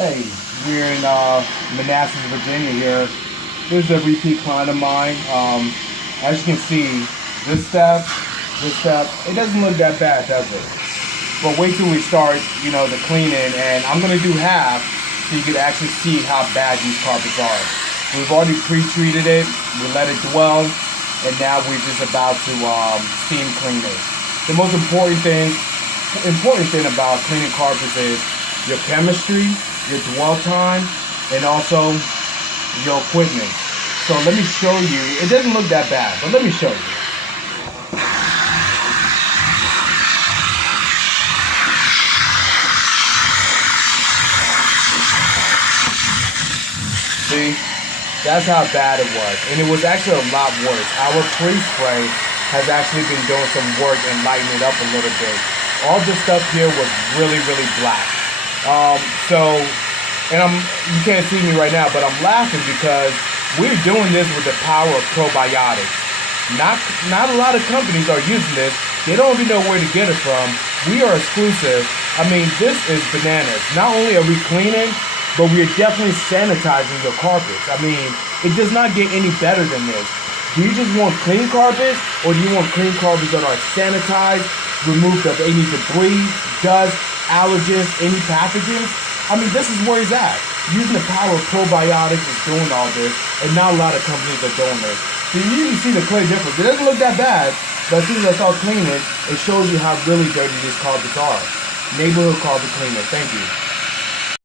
Hey, we're in Manassas, Virginia here. This is a repeat client of mine. As you can see, this step, it doesn't look that bad, does it? But wait till we start, the cleaning, and I'm gonna do half so you can actually see how bad these carpets are. We've already pre-treated it, we let it dwell, and now we're just about to steam clean it. The most important thing about cleaning carpets is your chemistry, your dwell time, and also your equipment. So let me show you. It doesn't look that bad, but let me show you. See, that's how bad it was. And it was actually a lot worse. Our pre-spray has actually been doing some work and lightening it up a little bit. All this stuff here was really, really black. You can't see me right now, but I'm laughing because we're doing this with the power of probiotics. Not a lot of companies are using this. They don't even know where to get it from. We are exclusive. I mean, this is bananas. Not only are we cleaning, but we are definitely sanitizing your carpets. I mean, it does not get any better than this. Do you just want clean carpets, or do you want clean carpets that are sanitized, removed of any debris, dust, allergens, any pathogens? I mean, this is where he's at. Using the power of probiotics is doing all this, and not a lot of companies are doing this. So you can see the clear difference. It doesn't look that bad, but as soon as I start cleaning, it shows you how really dirty these carpets are. Neighborhood carpet cleaner. Thank you.